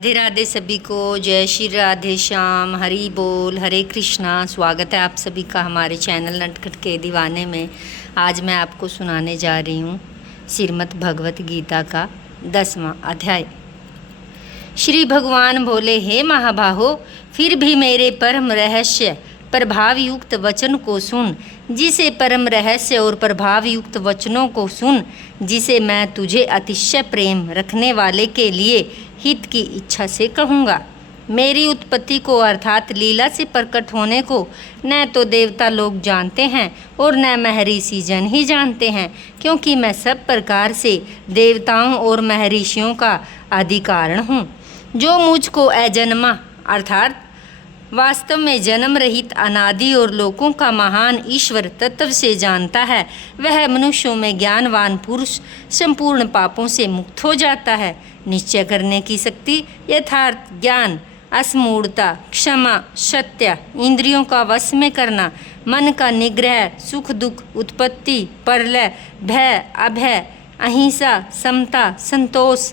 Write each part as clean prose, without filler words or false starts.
राधे राधे सभी को। जय श्री राधे श्याम, हरि बोल, हरे कृष्णा। स्वागत है आप सभी का हमारे चैनल नटखट के दीवाने में। आज मैं आपको सुनाने जा रही हूँ श्रीमद् भगवत गीता का 10वां अध्याय। श्री भगवान बोले, हे महाबाहो, फिर भी मेरे परम रहस्य प्रभाव युक्त वचन को सुन। जिसे परम रहस्य और प्रभाव युक्त वचनों को सुन, जिसे मैं तुझे अतिशय प्रेम रखने वाले के लिए हित की इच्छा से कहूँगा। मेरी उत्पत्ति को अर्थात लीला से प्रकट होने को न तो देवता लोग जानते हैं और न महर्षि जन ही जानते हैं, क्योंकि मैं सब प्रकार से देवताओं और महर्षियों का आदि कारण हूँ। जो मुझको अजन्मा अर्थात वास्तव में जन्म रहित अनादि और लोकों का महान ईश्वर तत्व से जानता है, वह मनुष्यों में ज्ञानवान पुरुष संपूर्ण पापों से मुक्त हो जाता है। निश्चय करने की शक्ति, यथार्थ ज्ञान, असमूढ़ता, क्षमा, सत्य, इंद्रियों का वश में करना, मन का निग्रह, सुख दुख, उत्पत्ति, प्रलय, भय, अभय, अहिंसा, समता, संतोष,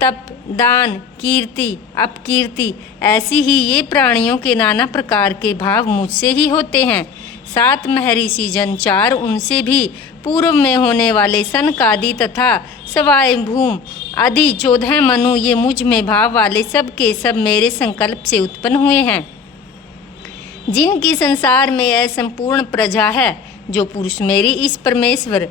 तप, दान, कीर्ति, अपकीर्ति, ऐसी ही ये प्राणियों के नाना प्रकार के भाव मुझसे ही होते हैं। 7 महर्षि जन, 4 उनसे भी पूर्व में होने वाले सनकादि तथा स्वयंभू आदि 14 मनु, ये मुझ में भाव वाले सब के सब मेरे संकल्प से उत्पन्न हुए हैं। जिनकी संसार में असंपूर्ण प्रजा है, जो पुरुष मेरी इस परमेश्वर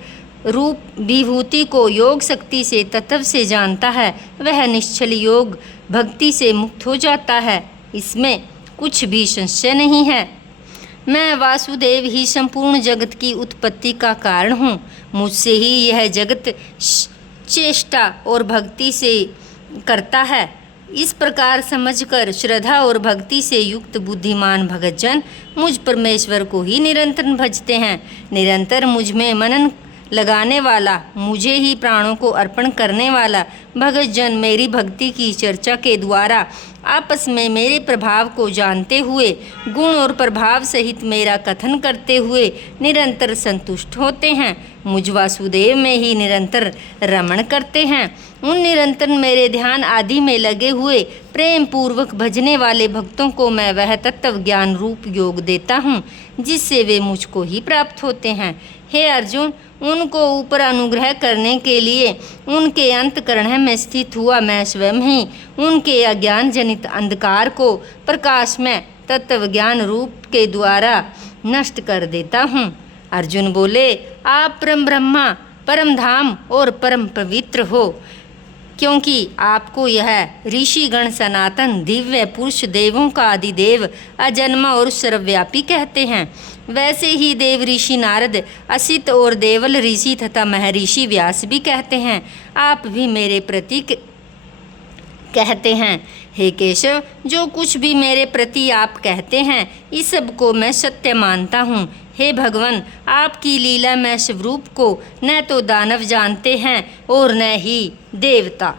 रूप विभूति को योग शक्ति से तत्व से जानता है, वह निश्चल योग भक्ति से मुक्त हो जाता है। इसमें कुछ भी संशय नहीं है। मैं वासुदेव ही संपूर्ण जगत की उत्पत्ति का कारण हूँ। मुझसे ही यह जगत चेष्टा और भक्ति से करता है। इस प्रकार समझकर श्रद्धा और भक्ति से युक्त बुद्धिमान भगतजन मुझ परमेश्वर को ही निरंतर भजते हैं। निरंतर मुझ में मनन लगाने वाला, मुझे ही प्राणों को अर्पण करने वाला भगतजन मेरी भक्ति की चर्चा के द्वारा आपस में मेरे प्रभाव को जानते हुए गुण और प्रभाव सहित मेरा कथन करते हुए निरंतर संतुष्ट होते हैं। मुझ वासुदेव में ही निरंतर रमण करते हैं। उन निरंतर मेरे ध्यान आदि में लगे हुए प्रेम पूर्वक भजने वाले भक्तों को मैं वह तत्व ज्ञान रूप योग देता हूँ, जिससे वे मुझको ही प्राप्त होते हैं। हे अर्जुन, उनको ऊपर अनुग्रह करने के लिए उनके अंतकरण में स्थित हुआ मैं स्वयं ही उनके अज्ञान जनित अंधकार को प्रकाश में तत्व ज्ञान रूप के द्वारा नष्ट कर देता हूँ। अर्जुन बोले, आप परम ब्रह्मा, परम धाम और परम पवित्र हो, क्योंकि आपको यह ऋषिगण सनातन दिव्य पुरुष देवों का आदिदेव अजन्मा और सर्वव्यापी कहते हैं। वैसे ही देव ऋषि नारद, असित और देवल ऋषि तथा महर्षि व्यास भी कहते हैं। आप भी मेरे प्रति कहते हैं। हे केशव, जो कुछ भी मेरे प्रति आप कहते हैं, इस सब को मैं सत्य मानता हूँ। हे भगवान, आपकी लीला में स्वरूप को न तो दानव जानते हैं और न ही देवता।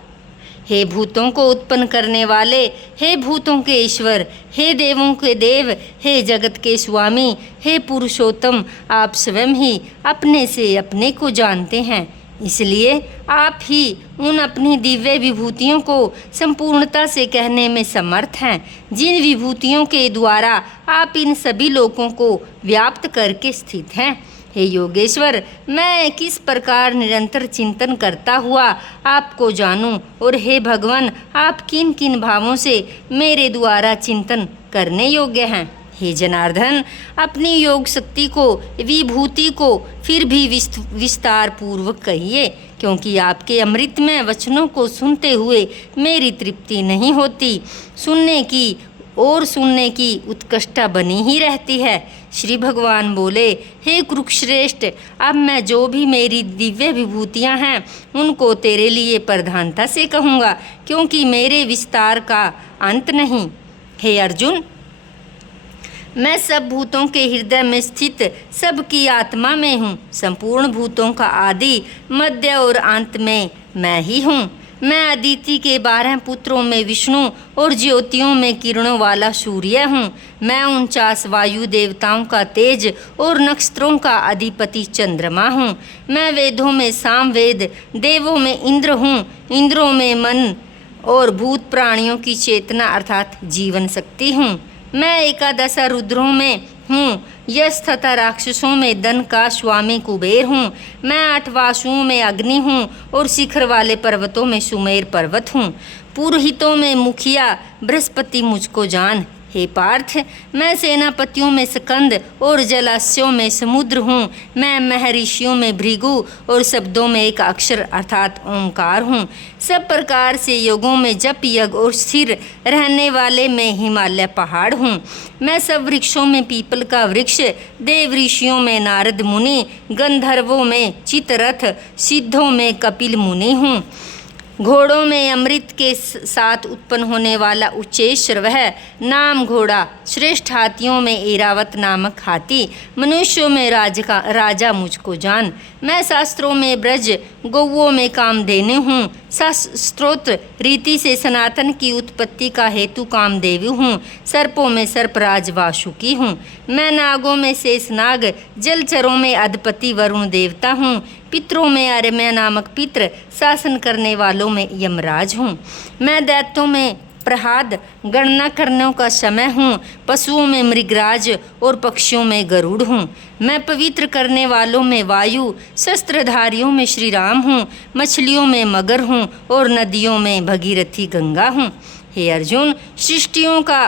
हे भूतों को उत्पन्न करने वाले, हे भूतों के ईश्वर, हे देवों के देव, हे जगत के स्वामी, हे पुरुषोत्तम, आप स्वयं ही अपने से अपने को जानते हैं। इसलिए आप ही उन अपनी दिव्य विभूतियों को संपूर्णता से कहने में समर्थ हैं, जिन विभूतियों के द्वारा आप इन सभी लोकों को व्याप्त करके स्थित हैं। हे योगेश्वर, मैं किस प्रकार निरंतर चिंतन करता हुआ आपको जानूं, और हे भगवान, आप किन किन भावों से मेरे द्वारा चिंतन करने योग्य हैं। हे जनार्दन, अपनी योग शक्ति को, विभूति को फिर भी विस्तार पूर्वक कहिए, क्योंकि आपके अमृतमय वचनों को सुनते हुए मेरी तृप्ति नहीं होती। सुनने की उत्कृष्टता बनी ही रहती है। श्री भगवान बोले, हे कुरुश्रेष्ठ, अब मैं जो भी मेरी दिव्य विभूतियां हैं उनको तेरे लिए प्रधानता से कहूँगा, क्योंकि मेरे विस्तार का अंत नहीं। हे अर्जुन, मैं सब भूतों के हृदय में स्थित सबकी आत्मा में हूँ। संपूर्ण भूतों का आदि, मध्य और अंत में मैं ही हूँ। मैं अदिति के 12 पुत्रों में विष्णु और ज्योतियों में किरणों वाला सूर्य हूँ। मैं 49 वायु देवताओं का तेज और नक्षत्रों का अधिपति चंद्रमा हूँ। मैं वेदों में सामवेद, देवों में इंद्र हूँ, इंद्रों में मन, और भूत प्राणियों की चेतना अर्थात जीवन शक्ति हूँ। मैं एकादश रुद्रों में हूँ, यश तथा राक्षसों में दन का स्वामी कुबेर हूँ। मैं 8 वासुओं में अग्नि हूँ और शिखर वाले पर्वतों में सुमेर पर्वत हूँ। पुरोहितों में मुखिया बृहस्पति मुझको जान। हे पार्थ, मैं सेनापतियों में स्कंद और जलाशयों में समुद्र हूँ। मैं महर्षियों में भृगु और शब्दों में एक अक्षर अर्थात ओंकार हूँ। सब प्रकार से योगों में जप यज्ञ और स्थिर रहने वाले में हिमालय पहाड़ हूँ। मैं सब वृक्षों में पीपल का वृक्ष, देव ऋषियों में नारद मुनि, गंधर्वों में चित्ररथ, सिद्धों में कपिल मुनि हूँ। घोड़ों में अमृत के साथ उत्पन्न होने वाला उच्चेश्वर वह नाम घोड़ा, श्रेष्ठ हाथियों में ऐरावत नामक हाथी, मनुष्यों में राजा मुझको जान। मैं शास्त्रों में ब्रज, गौओं में कामधेनु हूँ। शास्त्रोक्त रीति से सनातन की उत्पत्ति का हेतु कामदेवी हूँ। सर्पों में सर्पराज वासुकी हूँ। मैं नागों में शेषनाग, जलचरों में अधिपति वरुण देवता हूँ। पितरों में अरम्य नामक पित्र, शासन करने वालों में यमराज हूँ। मैं दैत्यों में प्रहाद, गणना करने का समय हूँ। पशुओं में मृगराज और पक्षियों में गरुड़ हूँ। मैं पवित्र करने वालों में वायु, शस्त्रधारियों में श्री राम हूँ। मछलियों में मगर हूँ और नदियों में भगीरथी गंगा हूँ। हे अर्जुन, सृष्टियों का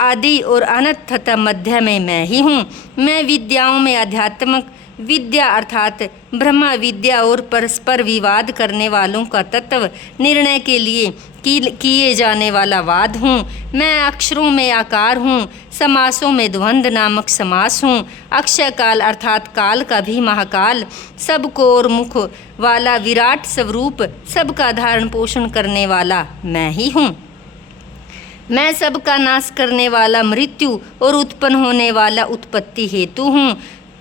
आदि और अनंत तथा मध्य में मैं ही हूँ। मैं विद्याओं में आध्यात्मिक विद्या अर्थात ब्रह्म विद्या और परस्पर विवाद करने वालों का तत्व निर्णय के लिए किए जाने वाला वाद हूँ। मैं अक्षरों में आकार हूँ। समासों में द्वंद्व नामक समास हूँ। अक्षय काल अर्थात काल का भी महाकाल, सबको और मुख वाला विराट स्वरूप, सबका धारण पोषण करने वाला मैं ही हूँ। मैं सबका नाश करने वाला मृत्यु और उत्पन्न होने वाला उत्पत्ति हेतु हूँ।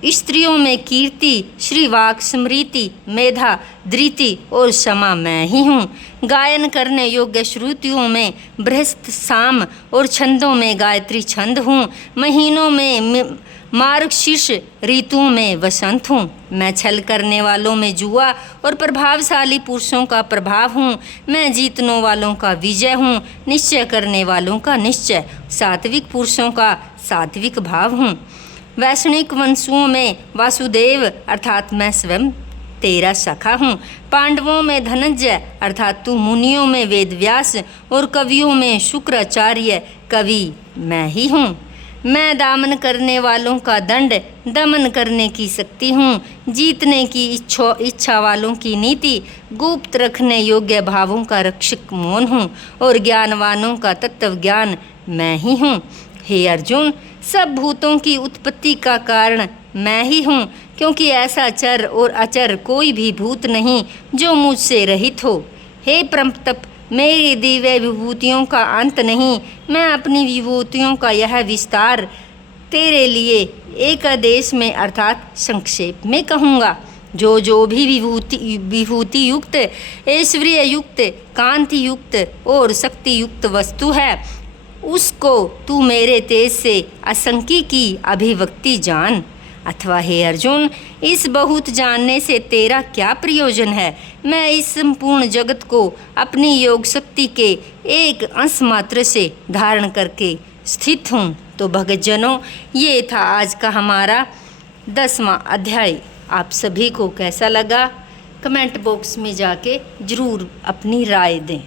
स्त्रियों में कीर्ति, श्रीवाक, स्मृति, मेधा, धृति और क्षमा मैं ही हूँ। गायन करने योग्य श्रुतियों में बृहस्पति, साम और छंदों में गायत्री छंद हूँ। महीनों में मार्गशीर्ष, ऋतुओं में वसंत हूँ। मैं छल करने वालों में जुआ और प्रभावशाली पुरुषों का प्रभाव हूँ। मैं जीतने वालों का विजय हूँ, निश्चय करने वालों का निश्चय, सात्विक पुरुषों का सात्विक भाव हूँ। वैष्णिक वंशुओं में वासुदेव अर्थात मैं स्वयं तेरा सखा हूँ। पांडवों में धनंजय अर्थात तू, मुनियों में वेदव्यास और कवियों में शुक्राचार्य कवि मैं ही हूँ। मैं दामन करने वालों का दंड, दमन करने की शक्ति हूँ। जीतने की इच्छा वालों की नीति, गुप्त रखने योग्य भावों का रक्षक मौन हूँ और ज्ञानवानों का तत्व ज्ञान मैं ही हूँ। हे अर्जुन, सब भूतों की उत्पत्ति का कारण मैं ही हूँ, क्योंकि ऐसा चर और अचर कोई भी भूत नहीं जो मुझसे रहित हो। हे परमतप, मेरी दिव्य विभूतियों का अंत नहीं। मैं अपनी विभूतियों का यह विस्तार तेरे लिए एक आदेश में अर्थात संक्षेप में कहूँगा। जो भी विभूति युक्त, ऐश्वर्य युक्त, कांति युक्त और शक्ति युक्त वस्तु है, उसको तू मेरे तेज से असंख्य की अभिव्यक्ति जान। अथवा हे अर्जुन, इस बहुत जानने से तेरा क्या प्रयोजन है? मैं इस संपूर्ण जगत को अपनी योग शक्ति के एक अंश मात्र से धारण करके स्थित हूँ। तो भक्तजनों, ये था आज का हमारा 10वां अध्याय। आप सभी को कैसा लगा? कमेंट बॉक्स में जाके ज़रूर अपनी राय दें।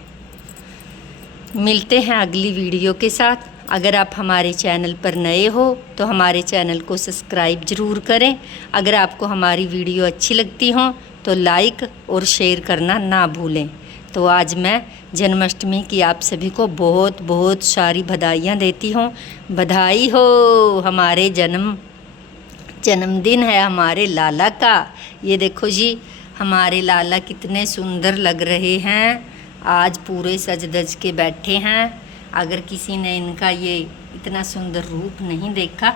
मिलते हैं अगली वीडियो के साथ। अगर आप हमारे चैनल पर नए हो तो हमारे चैनल को सब्सक्राइब ज़रूर करें। अगर आपको हमारी वीडियो अच्छी लगती हो तो लाइक और शेयर करना ना भूलें। तो आज मैं जन्माष्टमी की आप सभी को बहुत बहुत सारी बधाइयाँ देती हूँ। बधाई हो, हमारे जन्मदिन है हमारे लाला का। ये देखो जी, हमारे लाला कितने सुंदर लग रहे हैं। आज पूरे सज धज के बैठे हैं। अगर किसी ने इनका ये इतना सुंदर रूप नहीं देखा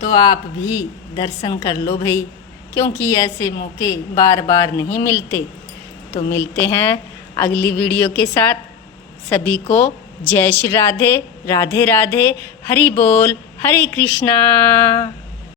तो आप भी दर्शन कर लो भाई, क्योंकि ऐसे मौके बार बार नहीं मिलते। तो मिलते हैं अगली वीडियो के साथ। सभी को जय श्री राधे, राधे राधे, हरि बोल, हरे कृष्णा।